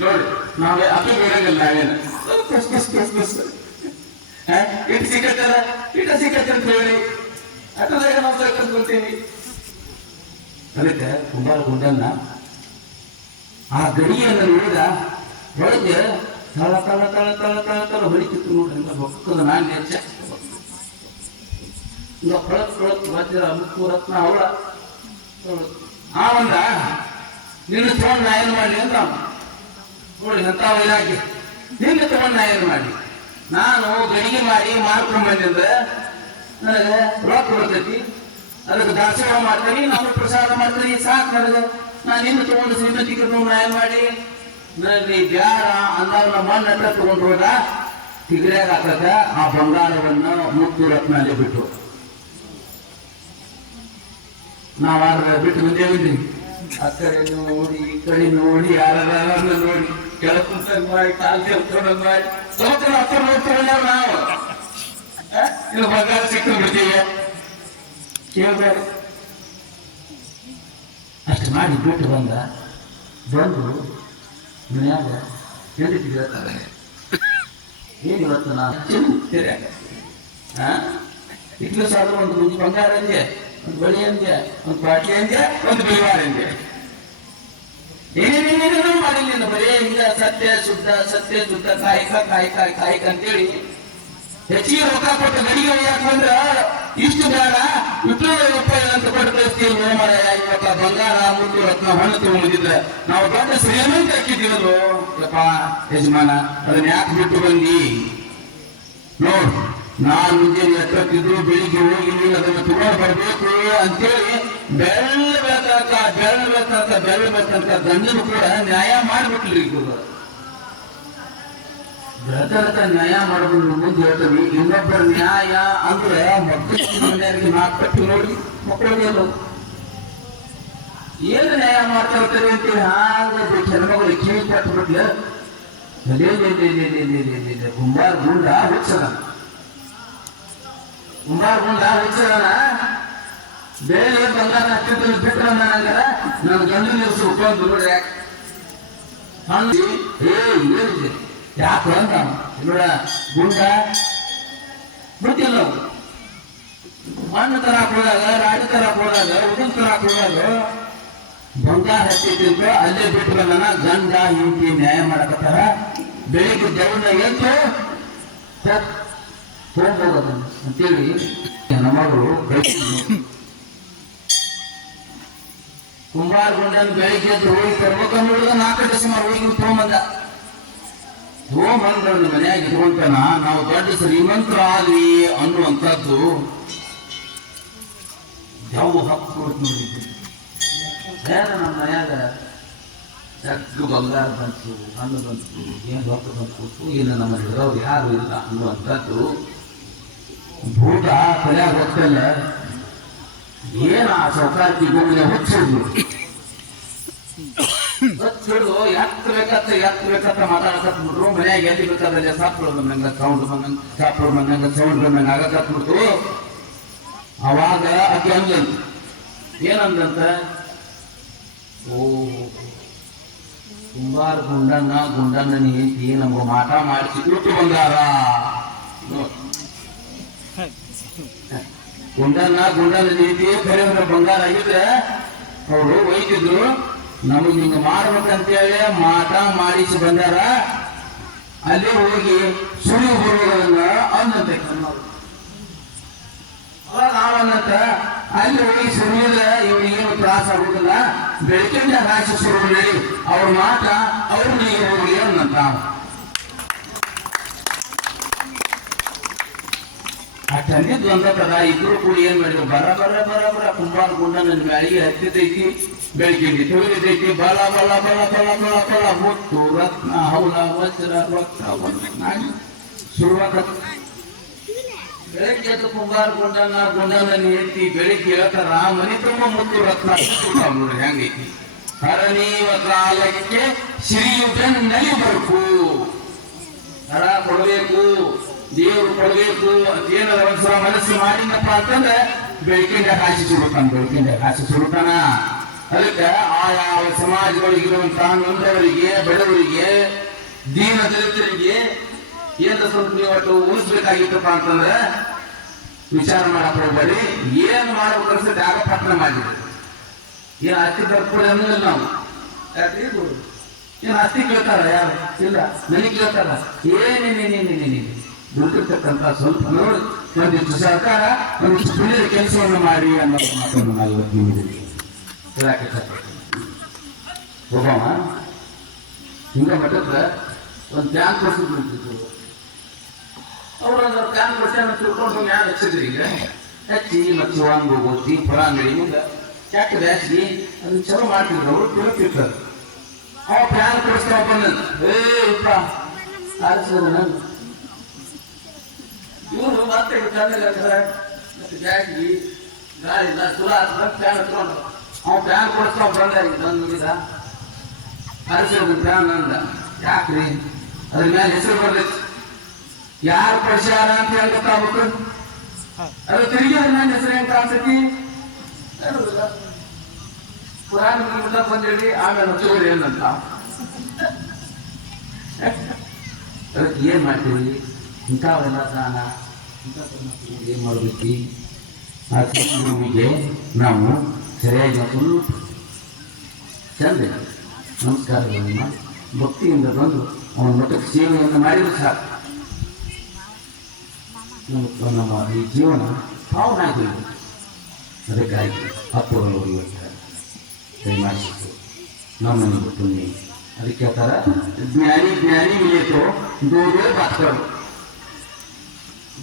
ನೋಡಿ ನಾವೇ ಅದು ಬೇಡಂಗಿಲ್ಲ ನಾವೇನು ಕಸ್ ಕಸ್ ಕಸ್ ಕಸ್ ಇಟ್ಟು ಸಿಕ್ಕತ್ತಲ್ಲ ಇಟ ಸಿಕ್ಕತ್ತೆ ಅಂತ ಹೇಳಿ ಅಟ್ಟದಾಗ ನಾವು ಕಲ್ತ್ಕೊಳ್ತೀವಿ. ಅದಕ್ಕೆ ಕುಂಬಾರ ಗುಂಡನ್ನ ಆ ಗಡಿಯನ್ನು ನೋಡಿದ ಒಳಗೆ ತಳ ತಳ ತಳ ತಳ ತಳ ತಳ ಹೊಡಿತಿತ್ತು ನೋಡ್ರಿ ಬೊಕ್ಕದ ನಾಣ್ಯ ಕೊಳತ್ ಕೊಳತ್ ವಜ್ರ ಮುತ್ತು ರತ್ನ ಅವಳ ಆ ಒಂದ ನಿನ್ನ ತಗೊಂಡು ನಾ ಏನು ಮಾಡಲಿ ಅಂತ ನೋಡಿ ಅಂತ ವೈರಾಗ್ಯ ನಿನ್ನ ತಗೊಂಡು ನಾ ಏನು ಮಾಡಿ ನಾನು ಗಡಿಗೆ ಮಾಡಿ ಮಾರ್ಕೊಂಡ್ ಬಂದಿದ್ರೆ ನನಗೆ ರೊಕ್ಕ ಬರ್ತೈತಿ ಅದಕ್ಕೆ ದಾಸೋಹ ಮಾಡ್ತೀನಿ ನಾವು ಪ್ರಸಾದ ಮಾಡ್ತೀನಿ ಸಾಕು ನನಗೆ ನಾನು ನಿನ್ನ ತಗೊಂಡು ಶ್ರೀಮತಿ ತಗೊಂಡು ನಾ ಏನು ಮಾಡಿ ನನಗೆ ಬ್ಯಾಡ ಅಂದವನ್ನ ಮಣ್ಣಟ್ಟ ತಗೊಂಡು ಹೋದ ತಿಗರ್ಯಾಗ ಹಾಕಕ ಆ ಬಂಗಾರವನ್ನು ಮುತ್ತು ರತ್ನಲ್ಲಿ ಬಿಟ್ಟು ನಾವಾದ್ರೆ ಬಿಟ್ಟು ಬಂದೇವಿದ್ರಿ ಆ ಕಡೆ ನೋಡಿ ಈ ಕಡೆ ನೋಡಿ ಯಾರ ನೋಡಿ ಕೆಳಕುಂತ ಮಾಡಿ ಕಾಲ್ ಕೆಲ್ಕೊಂಡು ಮಾಡಿ ಹತ್ರ ನೋಡ್ತೇವೆ ನಾವು ಇನ್ನು ಬಂಗಾರ ಸಿಕ್ಕು ಬಿಡ್ತೀವಿ ಕೇಳ್ಬೇಡ ಅಷ್ಟು ಮಾಡಿ ಬಿಟ್ಟು ಬಂದು ಮನ್ಯಾಗ ಹೇಳಿದ್ದು ಹೇಳ್ತಾರೆ ಏನು ಇವತ್ತು ನಾನು ಇಟ್ಲು ಸಾಲ ಒಂದು ಮುಂಚೆ ಬಂಗಾರ ಅಂದೆ ಒಂದು ಬಳಿ ಅಂದೆ ಒಂದು ಪಾಟಿ ಅಂದೆ ಒಂದು ಬಿವಾರ ಅಂದೆ ಏನೇನೇನೇನೇನೋ ಮಾಡಿಲ್ಲ ಬರೀ ಹಿಂಗ ಸತ್ಯ ಶುದ್ಧ ಕಾಯಕ ಅಂತೇಳಿ ಹೆಚ್ಚಿಗೆ ರೊಕ್ಕ ಕೊಟ್ಟು ಗಡಿಗೆ ಯಾಕಂದ್ರ ಇಷ್ಟು ಬೇಡ 20 ರೂಪಾಯಿ ಅಂತ ಕೊಟ್ಟು ಕಳಿಸ್ತೀವಿ ಮರ ಇವತ್ತ ಬಂಗಾರ ಮುತ್ತು ರತ್ನ ಹಣ್ಣು ತಗೊಂಡಿದ್ರೆ ನಾವು ದೊಡ್ಡ ಶ್ರೀಮಂತ ಹಾಕಿದ್ದೀವಲ್ವ ಯಪ್ಪ ಯಜಮಾನ ಅದನ್ನ ಯಾಕೆ ಬಿಟ್ಟು ಬಂದಿ ನೋಡ್ ನಾನ್ ಮುಂಜಾನೆ ಎತ್ತಿದ್ರು ಬೆಳಿಗ್ಗೆ ಹೋಗಿ ಅದನ್ನ ತಗೊಂಡು ಬರ್ಬೇಕು ಅಂತೇಳಿ ಬೆಳ್ಳಬೇಕಂತ ದಂಡನು ಕೂಡ ನ್ಯಾಯ ಮಾಡ್ಬಿಟ್ರಿ ಬೆಳತನಕ ನ್ಯಾಯ ಮಾಡೋದು ಮುಂದೆ ಹೇಳ್ತೀವಿ. ಇನ್ನೊಬ್ಬರ ನ್ಯಾಯ ಅಂದ್ರೆ ಮಕ್ಕಳಿಗೆ 4 ಪಟ್ಟು ನೋಡಿ ಮಕ್ಕಳಿಗೆ ಏನು ನ್ಯಾಯ ಮಾಡ್ತಾ ಇರ್ತಾರೆ ಅಂತೇಳಿ ಹಾಗೆ ಹೆಣ್ಮಗಳು ಕಿವಿ ಕಟ್ಟು ಬಿಡ್ಲ ಕುಂಬಾರ ಗುಂಡ ಹುಚ್ಚದನ ಬೇರೆ ಬಂಗಾರ ಹತ್ತಿರ ಬಿಟ್ರ ನನಗರ ನನ್ನ ಗಂಡು ನಿಲ್ಸು ಉಪಯೋಗ ನೋಡಿ ಯಾಕೆ ಯಾಕೆ ಅಂತ ನೋಡ ಗುಂಡ ಬಿಟ್ಟಿಲ್ಲ ಮಣ್ಣು ತರಾಕ್ ಹೋದಾಗ ರಾಡಿ ತರಾಕ್ ಹೋದಾಗ ಉದನ್ ತರಾಕ್ ಹೋದಾಗ ಬಂಗಾರ ಹತ್ತಿದ್ದ ಅಲ್ಲೇ ಬಿಟ್ಟು ಬಂದನ ಗಂಡ ಹಿಂಡಿ ನ್ಯಾಯ ಮಾಡಕತ್ತಾರ ಬೆಳಿಗ್ಗೆ ದೇವ್ರನ್ನ ಎದ್ದು ಹೋಗ್ಬೋದ ಅಂತೇಳಿ ನಮ್ಮಗಳು ಕುಂಬಾರ ಗುಂಡನ್ ಬೆಳಿಗ್ಗೆ ಎದ್ದು ಹೋಗಿ ತರ್ಬೇಕಂದ್ ನೋಡಿದ 4 ಗಂಟೆ ಸುಮಾರು ಹೋಗಿ ತೊಗೊಂಬಂದ ಮನ್ಯಾಗ ಇಟ್ಕೊಂತಾನ ನಾವು ದೊಡ್ಡ ಶ್ರೀಮಂತರಾದ್ವಿ ಅನ್ನುವಂಥದ್ದು ಯಾವ ಹಕ್ಕು ನೋಡಿದ್ದು ನಮ್ಮ ಮನ್ಯಾಗ ಜಗ್ಗು ಬಂಗಾರ ಬಂತು ಹಣ್ಣು ಬಂತು ಏನು ರೊಕ್ಕ ಬಂತು ಇಲ್ಲ ನಮ್ಮ ಹಿಡೋರು ಯಾರು ಇಲ್ಲ ಅನ್ನುವಂಥದ್ದು ಭೂತ ತಲೆಯಾಗ ಗೊತ್ತಲ್ಲ ಏನ ಆ ಸೌಕಾರ್ತಿ ಭೂಮಿಯ ಹುಚ್ಚಿಡ್ದು ಹಿಡಿದು ಎತ್ತ ಬೇಕತ್ತ ಮಾತಾಡಕತ್ಬಿಟ್ರು ಮನ್ಯಾಗ ಎಲ್ಲಿ ಬೇಕಾದ್ರೆ ಸಾಪ್ಗಳು ಬಂದಂಗ ಸೌಂಡ್ ಬಂದಂಗ ಆಗಕತ್ಬಿಡ್ತು. ಅವಾಗ ಅಕ್ಕಿ ಅಂದಂತ ಏನಂದಂತ ಕುಂಬಾರ ಗುಂಡನ್ನ ನೀತಿ ನಮ್ಗೆ ಮಾಟ ಮಾಡಿಸಿ ಬಿಟ್ಟು ಬಂದಾರ. ಗುಂಡನ್ನ ನೀತಿ ಖರೆ ಬಂಗಾರ ಆಗಿದ್ರೆ ಅವರು ಒಯ್ತಿದ್ರು ನಮಗೆ ಹಿಂಗ ಮಾಡ್ಬೇಕಂತೇಳಿ ಮಾಟ ಮಾಡಿಸಿ ಬಂದಾರ. ಅಲ್ಲಿ ಹೋಗಿ ಸುಳಿ ಬರುವುದನ್ನ ಅಂದಂತೆ ನಾವನ್ನಂತ ಅಲ್ಲಿ ಹೋಗಿ ಸುರಿಯುದ ಇವ್ರಿಗೇನು ತ್ರಾಸ ಆಗುದಿಲ್ಲ ಬೆಳಕಿಂದ ರಾಶಿ ಸುರು ನಡಿ ಅವ್ರ ಮಾಟ ಅವ್ರ ನೀರು ಹೋಗಿ ಅನ್ನಂತ ಅಟ್ಟಂದಿದ್ದು ಅಂದದ ಇಬ್ರು ಕೂಡಿ ಏನ್ ಮಾಡಿದ್ರು ಬರ ಕುಂಬಾರ ಗುಂಡ ನನ್ನ ಮ್ಯಾಳಿಗೆ ಹತ್ತಿದೈತಿ ಬೆಳಕಿಂಡಿ ತೊಳಿದೈತಿ ಬಲ ಮುತ್ತು ರತ್ನ ಹೌಲ ವಜ್ರ ರಕ್ತ ಶುರುವಾತ ಬೆಳಗ್ಗೆ ಕುಂಬಾರ ಗುಂಡನ ಎತ್ತಿ ಬೆಳಿಗ್ಗೆ ಹೇಳ್ತಾರ ಮನೆ ತುಂಬ ಮುತ್ತು ರತ್ನ ನೋಡಿ ಹೆಂಗೈತಿ ಹರನೀವ ಕಾಲಕ್ಕೆ ಶ್ರೀಯು ನಲಿಬೇಕು ಹರ ಕೊಡಬೇಕು ದೇವರು ಕೊಡಬೇಕು ಏನಾರ ಒಂದ್ಸಲ ಮನಸ್ಸು ಮಾಡಿನಪ್ಪ ಅಂತಂದ್ರೆ ಬೆಳಕಿಂದ ಕಾಸಿ ಸುಡುತ್ತಾನ ಅದಕ್ಕೆ ಯಾವ ಸಮಾಜಗಳಿಗಿರುವಂತಹ ನೊಂದವರಿಗೆ, ಬಡವರಿಗೆ, ದೀನ ದಲಿತರಿಗೆ ಏನ್ ಸ್ವಲ್ಪ ನೀವು ಒಟ್ಟು ಉಳಿಸ್ಬೇಕಾಗಿತ್ತಪ್ಪ ಅಂತಂದ್ರೆ ವಿಚಾರ ಮಾಡಕ್ ಹೋಗ್ಬೇಡಿ. ಏನ್ ಮಾಡ್ಬೇಕು ಅನ್ಸುತ್ತೆ ಆಗ ಪಟ್ಟಣ ಮಾಡಿದ್ರು. ಏನ್ ಅಸ್ತಿ ಬರ್ಕೊಡಿ ಅನ್ನೋದಿಲ್ಲ ನಾವು. ಯಾಕೆ ಏನ್ ಅಸ್ತಿ ಕೇಳ್ತಾರ? ಯಾರು ಇಲ್ಲ. ನನಗೆ ಕೇಳ್ತಾರ ಏನೇನೇನೇನೇನೇನೇ ದುಡ್ಡಿರ್ತಕ್ಕಂಥ ಸ್ವಲ್ಪ ನೋಡಿ ಒಂದಿಷ್ಟು ಸರ್ಕಾರ ಒಂದಿಷ್ಟು ಪುಣ್ಯದ ಕೆಲಸವನ್ನು ಮಾಡಿ ಅನ್ನೋ ಮಾತನ್ನು ನಾವು ಇವತ್ತು ನಿಮಗೆ ಹೇಳಕ್ಕೆ ಒಬ್ಬವ ಹಿಂಗ ಮಟ್ಟದ ಒಂದು ಬ್ಯಾಂಕ್ ಕೊಡ್ಸಿದ್ರು. ಅವ್ರ ಬ್ಯಾಂಕ್ ಕೊಡ್ಸ ತಿಳ್ಕೊಂಡು ಯಾರು ಹಚ್ಚಿದ್ರಿ ಈಗ ಹಚ್ಚಿ ಮತ್ತೆ ವಾಂಗು ಓದಿ ಫಲ ಅಂಗಡಿ ಮುಂದೆ ಯಾಕೆ ಬ್ಯಾಸಿ ಅದನ್ನ ಚಲೋ ಮಾಡ್ತಿದ್ರು. ಅವರು ತಿಳ್ತಿರ್ತಾರೆ. ಅವ ಬ್ಯಾಂಕ್ ಕೊಡಿಸ್ತಾ ಬಂದ ಇವರು ಮತ್ತೆ ಮತ್ತೆ ಬ್ಯಾಗಿ ಗಾಳಿ ಇಲ್ಲ ಸುಲ ಫ್ಯಾನ್ ಹತ್ಕೊಂಡು ಅವ ಫ್ಯಾನ್ ಕೊಡಿಸ್ತಾ ಬಂದ ಮುಗಿದ ಅರಸಿದ ಫ್ಯಾನ್ ಅಂದ. ಯಾಕ್ರಿ ಅದ್ರ ಮೇಲೆ ಹೆಸರು ಬರ್ತೈತಿ, ಯಾರು ಕೊಡ್ಸ್ಯಾರ ಅಂತ ಹೇಳಿ ಗೊತ್ತಾಗ್ಬೇಕು. ಅದು ತಿರುಗಿ ಅದ್ರ ನನ್ನ ಹೆಸರು ಹೆಂಗ್ ಕಾಣಿಸ್ತೈತಿ ಪುರಾಣ ಮುಟ್ಟ ಬಂದೇಳಿ ಆಮೇಲೆ ಹಚ್ಚೋರಿ ಏನಂತ ಅದಕ್ಕೆ ಏನ್ ಮಾಡ್ತೀವಿ? ಇಂಥವೆಲ್ಲ ದಾನ ಏನ್ ಮಾಡ್ಬೇಕು? ಆ ಗುರುವಿಗೆ ನಾವು ಸರಿಯಾಗಿ ಫುಲ್ ಚಂದ ನಮಸ್ಕಾರಗಳನ್ನು ಭಕ್ತಿಯಿಂದ ಬಂದು ಅವನ ಮಠಕ್ಕೆ ಸೇವೆಯನ್ನು ಮಾಡಿದ್ರೆ ಸಾಕು. ನಮ್ಮ ಈ ಜೀವನ ಪಾವನಾಗಿ ಅದಕ್ಕಾಗಿ ಅಪ್ಪುಗಳು ಇವತ್ತು ದಯಮಾಡಿಸಿತು ನಮ್ಮನಿಗೆ ಪುಣ್ಯ. ಅದಕ್ಕೆ ಹೇಳ್ತಾರ ಜ್ಞಾನಿ ಜ್ಞಾನಿ ಮಿಲೇತೋ दो बात करो,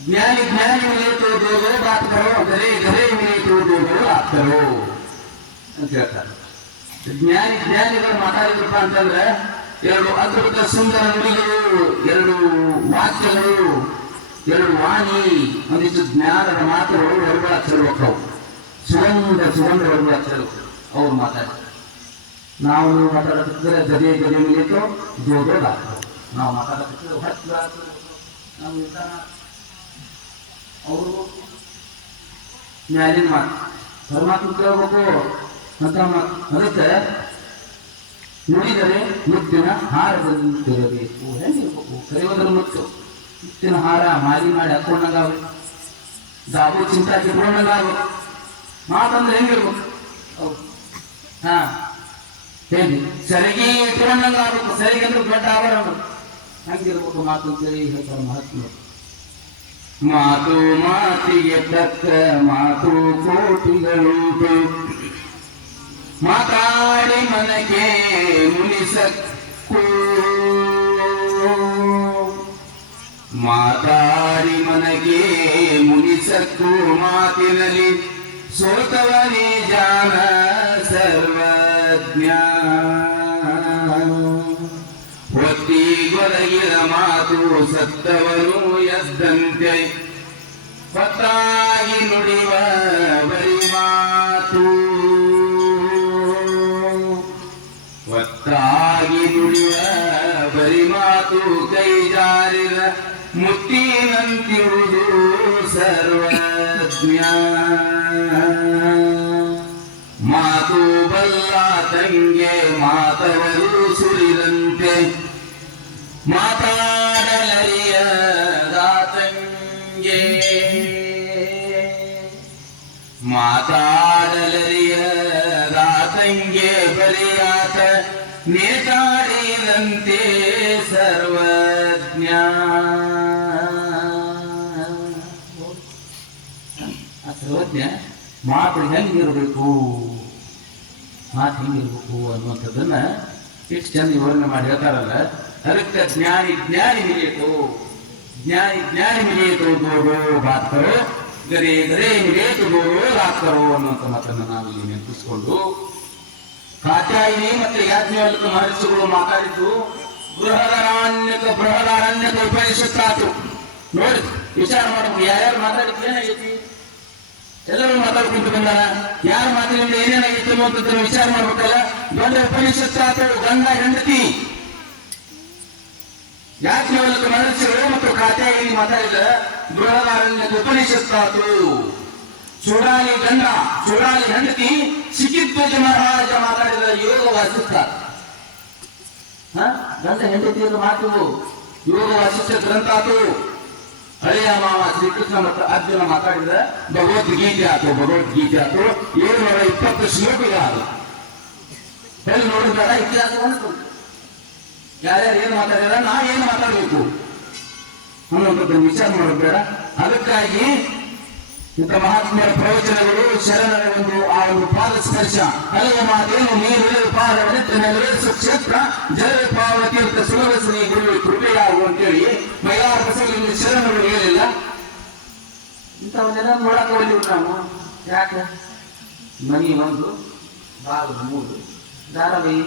ज्ञानी ज्ञानी मिले तो दो बात करो, घरे घरे मिले तो दो बात करो ಅಂತ ಹೇಳ್ತಾರೆ. ಜ್ಞಾನಿ ಜ್ಞಾನಿಗಳು ಮಾತಾಡಿದ್ರಪ್ಪ ಅಂತಂದ್ರೆ ಎರಡು ಅದ್ಭುತ ಸುಂದರ ನುಡಿಗಳು, ಎರಡು ವಾಕ್ಯಗಳು, ಎರಡು ವಾಣಿ, ಒಂದಿಷ್ಟು ಜ್ಞಾನದ ಮಾತುಗಳು ಹೊರಗಳ ಚೆಲುವಕ್ಕವು ಸುಗಂಧ ಹೊರಗಳ ಚೆಲು ಅವ್ರು ಮಾತಾಡ್ತಾರೆ. ನಾವು ಮಾತಾಡೋದಿದ್ರೆ ಗದೆ ಗದೆ ಮಿಲಿತು ದೋದೋದು ಆಗ್ತವೆ. ನಾವು ಮಾತಾಡೋದಿದ್ರೆ ಹತ್ತು ನಾವು ಅವರು ಮ್ಯಾಲಿನ ಮಾತು ಪರಮಾತ್ಮ ಕೇಳಬೇಕು ಅಂತ ಮಾತು. ಅದಕ್ಕೆ ನುಡಿದರೆ ಮುತ್ತಿನ ಹಾರದಂತಿರಬೇಕು. ಹೆಂಗಿರ್ಬೇಕು? ಕರೆಯೋದ್ರ ಮುತ್ತು ಮುತ್ತಿನ ಹಾರ ಮಾರಿ ಮಾಡಿ ಹಾಕೊಂಡಂಗಾಗಬೇಕು. ದಾಬು ಚಿಂತಾ ಕಿತ್ಕೊಂಡಂಗಾಗಬೇಕು. ಮಾತಂದ್ರೆ ಹೆಂಗಿರ್ಬೇಕು? ಹೌದು. ಹಾ ಹೇಳಿ ಸರಿಗೆ ಇಟ್ಕೊಂಡಂಗಾಗಬೇಕು. ಸರಿಗೆ ಅಂದ್ರೆ ದೊಡ್ಡ ಆಭರಣ ಹಂಗಿರ್ಬೇಕು ಮಾತು ಅಂತೇಳಿ ಹೇಳ್ತಾರೆ ಮಹಾತ್ಮ. ಮಾತು ಮಾತಿಗೆ ತಕ್ಕ ಮಾತು ಕೋಟಿಗಳುಂಟು, ಮಾತಾಡಿ ಮನಗೆ ಮುನಿಸಕ್ಕೂ, ಮಾತಾಡಿ ಮನಗೆ ಮುನಿಸಕ್ಕೂ, ಮಾತಿನಲ್ಲಿ ಸೋತವನೇ ಜಾನ ಸರ್ವಜ್ಞ. ಹೊತ್ತಿಗೊರಗಿದ ಮಾತು ಸತ್ತವನು ಎದ್ದಂತೆ, ಹೊತ್ತಾಗಿ ನುಡಿವ ಬರಿ ಮಾತು, ಹೊತ್ತಾಗಿ ನುಡಿವ ಬರಿ ಮಾತು, ಕೈ ಜಾರಿದ ಮುತ್ತಿನಂತಿರುವುದು ಸರ್ವಜ್ಞ. ಮಾತು ಬಲ್ಲ ತಂಗೆ ಮಾತವರು ಸುರಿದಂತೆ, ಮಾತಾಡಲರಿಯದ ತಂಗೆ, ಮಾತಾಡಲರಿಯದ ತಂಗೆ ಬರಿಯಾತ ನೇತಾಡಿದಂತೆ ಸರ್ವಜ್ಞ. ಸರ್ವಜ್ಞ ಮಾತು ಹೆಂಗಿರ್ಬೇಕು, ಮಾತು ಹೆಂಗಿರ್ಬೇಕು ಅನ್ನುವಂಥದ್ದನ್ನ ಎಷ್ಟು ಚಂದ ವಿವರಣೆ ಮಾಡಿ ಹೇಳ್ತಾರಲ್ಲ. ಅದಕ್ಕೆ ಜ್ಞಾನಿ ಜ್ಞಾನಿ ಮಿಲೇತು, ಜ್ಞಾನಿ ಜ್ಞಾನಿ ಮಿಲೇತು ದೋಡೋ ಬಾತ್ ಕರೋ, ಗರೆ ಗರೆ ಮಿಲೇತು ದೋಡೋ ಬಾತ್ ಕರೋ ಅನ್ನುವಂಥ ಮಾತನ್ನು ನಾವು ಇಲ್ಲಿ ನೆನಪಿಸಿಕೊಂಡು, ಕಾತ್ಯಾಯಿನಿ ಮತ್ತೆ ಯಾಜ್ಞವಲ್ಕ ಮಹರ್ಷಿಗಳು ಮಾತಾಡಿದ್ದು ಬೃಹದಾರಣ್ಯಕ ಉಪನಿಷತ್ತಾತು. ನೋಡಿ ವಿಚಾರ ಮಾಡಬೇಕು, ಯಾರ್ಯಾರು ಮಾತಾಡಿದ್ದು ಏನಾಗೈತಿ? ಎಲ್ಲರೂ ಮಾತಾಡ್ಕೊಂಡು ಬಂದಾರ. ಯಾರು ಮಾತಿನಿಂದ ಏನೇನಾಗಿತ್ತು ಅನ್ನುವಂಥದ್ದನ್ನು ವಿಚಾರ ಮಾಡ್ಬೇಕಲ್ಲ. ದೊಡ್ಡ ಉಪನಿಷತ್ತಾತು, ಗಂಡ ಹೆಂಡತಿ ಯಾಜ್ಞವಲ್ಕ ಮಹರ್ಷಿಗಳು ಮತ್ತು ಕಾತ್ಯಾಯಿನಿ ಮಾತಾಡಿದ ಬೃಹದಾರಣ್ಯಕ ಉಪನಿಷತ್ತಾತು. ಚೂಡಾಲಿ ಗಂಡ ಚೂಡಾಲಿ ಹೆಂಡತಿ ಸಿಕ್ಕಿದ್ದ ಮಹಾರಾಜ ಮಾತಾಡಿದ ಯೋಗ ವಾಸಿಸ್ತ ಗಂಡ ಹೆಂಡತಿಯನ್ನು ಮಾತು ಯೋಗ ವಾಸಿಷ್ಠ ಗ್ರಂಥ ಆತು. ಹಳೆಯ ಮಾವ ಶ್ರೀಕೃಷ್ಣ ಮತ್ತು ಅರ್ಜುನ ಮಾತಾಡಿದ ಭಗವದ್ಗೀತೆ ಆತು 720 ಶ್ಲೋಕಗಳು ಆದ. ಎಲ್ಲಿ ನೋಡಿದಾರ ಇತಿಹಾಸ ಯಾರ್ಯಾರು ಏನು ಮಾತಾಡಿದಾರ ನಾ ಏನು ಮಾತಾಡಬೇಕು ಅನ್ನೋದನ್ನ ವಿಚಾರ ಮಾಡೋದು ಬೇಡ. ಅದಕ್ಕಾಗಿ ಇಂಥ ಮಹಾತ್ಮರ ಪ್ರವಚನಗಳು ಶರಣರ ಆ ಒಂದು ಪಾದ ಸ್ಪರ್ಶ ಹಳೆಯ ಮಾತೇನು ನೀರು ಪಾದವನಿತ್ತು ನೆರವೇರಿಸುವ ಕ್ಷೇತ್ರ ಜಲವೇ ಪಾವನ ತೀರ್ಥ ಸುಲಭಸನಿ ಗುರು ಕೃಪೆಯಾಗು ಅಂತೇಳಿ ಮೈಲಾರ ಬಸವಲಿಂಗ ಶರಣರು ಹೇಳಿಲ್ಲ. ಇಂಥವನ್ನೆಲ್ಲ ನೋಡಕ್ ಹೋಗ್ಲಿವು ನಾವು. ಯಾಕೆ ಮನಿ 1 ಬಾಗಿಲು 3 ಧಾರಾವಾಹಿ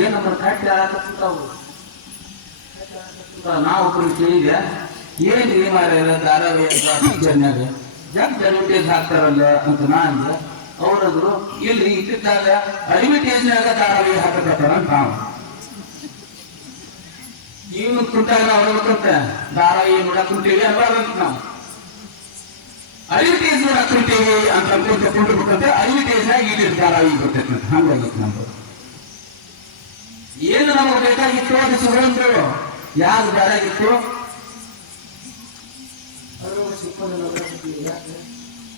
ಏನ್ ನಮ್ಮ ಕಟ್ಟಿ ಆಳಕತ್ತಾವು. ನಾವು ಕೇಳಿದೆ ಏನ್ರಿ ಮಾರ್ಯಾರ ಧಾರಾವಾಹಿ ಜನ್ಯಾಗ ಅಡ್ವರ್ಟೈಸ್ ಹಾಕ್ತಾರಲ್ಲ ಅಂತ ನಾ ಅಂದೆ. ಅವ್ರದ್ರು ಇಲ್ರಿ ಇಟ್ಟಿದ್ದಾಗ ಅಡ್ವರ್ಟೈಸ್ನಾಗ ಧಾರಾವಾಹಿ ಹಾಕತ್ತಾರ ಅಂತ ನಾವು ಇವ್ನು ಕುಂತಾಗ ನಾವು ನೋಡ್ಕೊಂತ ಧಾರಾವಾಹಿ ನೋಡಕ್ ಕುಂತೀವಿ ಅನ್ಬಾರ್ದಂತ ನಾವು ಅಡ್ವರ್ಟೈಸ್ ನೋಡಕ್ ಕುಂತೀವಿ ಅಂತ ಅನ್ಕೊಂತ ಕುಂಡ್ಬೇಕಂತ ಅಡ್ವರ್ಟೈಸ್ನಾಗ ಇಟ್ಟಿದ್ದ ಧಾರಾವಾಹಿ ಬರ್ತೈತೆ. ಹಂಗಾಗಿತ್ತು ನಮ್ದು. ಏನು ನಮಗೆ ಬೇಕಾಗಿತ್ತು ಅದು ಸುಗಂಧಗಳು ಯಾರು ಬೇಡಾಗಿತ್ತು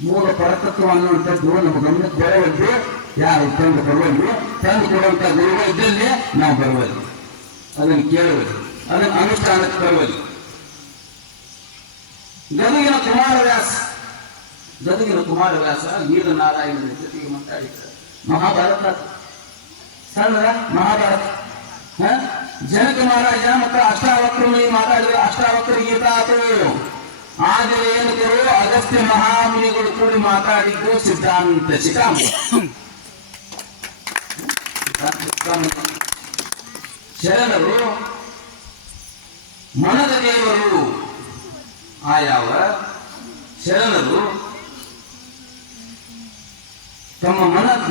ಮೂಲ ಪರತತ್ವ ಅನ್ನುವಂಥದ್ದು ನಮ್ಮ ಗಮನಕ್ಕೆ ಬರುವದ್ದು. ಯಾರು ತಂದು ಬರುವಲ್ಲಿ ತಂದು ಕೊಡುವಂತ ಗುರುಗಳು ಇದ್ದಲ್ಲಿ ನಾವು ಬರುವಲ್ಲಿ, ಅದನ್ನು ಕೇಳುವಲ್ಲಿ, ಅದನ್ನು ಅನುಷ್ಠಾನಕ್ಕೆ ಬರುವಲ್ಲಿ. ಗದಗಿನ ಕುಮಾರವ್ಯಾಸ ವೀರನಾರಾಯಣನ ಜೊತೆಗೆ ಮಾತಾಡಿದ್ದಾರೆ. ಮಹಾಭಾರತ ಸಣ್ಣದ ಮಹಾಭಾರತ ಜನಕ ಮಹಾರಾಜ ಮತ್ತು ಅಷ್ಟಾವಕ್ರಮಿ ಮಾತಾಡಿದ್ರೆ ಅಷ್ಟಾವಕ್ರ ಗೀತಾತು. ಆದರೆ ಏನು ಅಗಸ್ತ್ಯ ಮಹಾಮುನಿಗಳು ಕೂಡಿ ಮಾತಾಡಿದ್ದು ಸಿದ್ಧಾಂತ ಶಿಖಾಮಣಿ. ಶರಣರು ಮನದ ದೇವರು ಆಯಾವ ಶರಣರು ತಮ್ಮ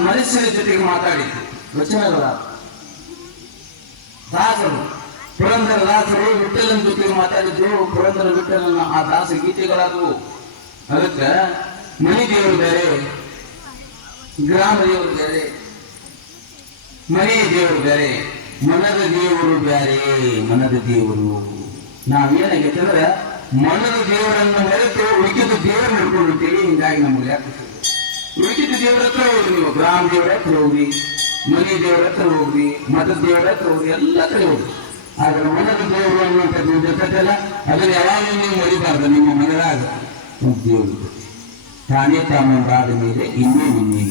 ಮನಸ್ಸಿನ ಜೊತೆಗೆ ಮಾತಾಡಿದ್ದು ವಚನಗಳ ದಾಸರು ಪುರಂದರ ದಾಸರು ವಿಠಲನ ಜೊತೆಗೆ ಮಾತಾಡಿದ್ರು. ಪುರಂದರ ವಿಠಲನ ಆ ದಾಸ ಗೀತೆಗಳಾದವು. ಅದಕ್ಕೆ ಮನಿ ದೇವರು ಬೇರೆ, ಗ್ರಾಮ ದೇವರು ಬೇರೆ, ಮನೆ ದೇವರು ಬೇರೆ, ಮನದ ದೇವರು ಬೇರೆ. ಮನದ ದೇವರು ನಾವೇನಾಗೈತೆ ಅಂದ್ರೆ ಮನದ ದೇವರನ್ನು ಮರೆತು ಉಳಿಕಿದ ದೇವರು ನಡ್ಕೊಂಡಿರ್ತೀವಿ. ಹಿಂಗಾಗಿ ನಮ್ಗೆ ಯಾಕೆ ಉಳಿಕಿದ ದೇವರ ಹತ್ರ ಹೋಗ್ರಿ, ನೀವು ಗ್ರಾಮ ದೇವರ ಹತ್ರ ಹೋಗ್ರಿ, ಮನೆ ದೇವರ ಹತ್ರ ಹೋಗ್ರಿ, ಮಠದ ದೇವರ ಹತ್ರ ಹೋಗ್ರಿ, ಎಲ್ಲ ಕಡೆ ಹೋಗ್ರಿ. ಆದ್ರೆ ಮನದ ದೇವರು ಅನ್ನುವಂಥದ್ದು ಇರ್ತೈತಲ್ಲ, ಅದನ್ನ ಯಾವಾಗಲೂ ನೀವು ಮರಿಬಾರ್ದು. ನಿಮ್ಮ ಮನದಾಗ ದೇವರು ತಾನೇ ತಾಮಂದಾದ ಮೇಲೆ ಇನ್ನೂ ನಿನ್ನೆ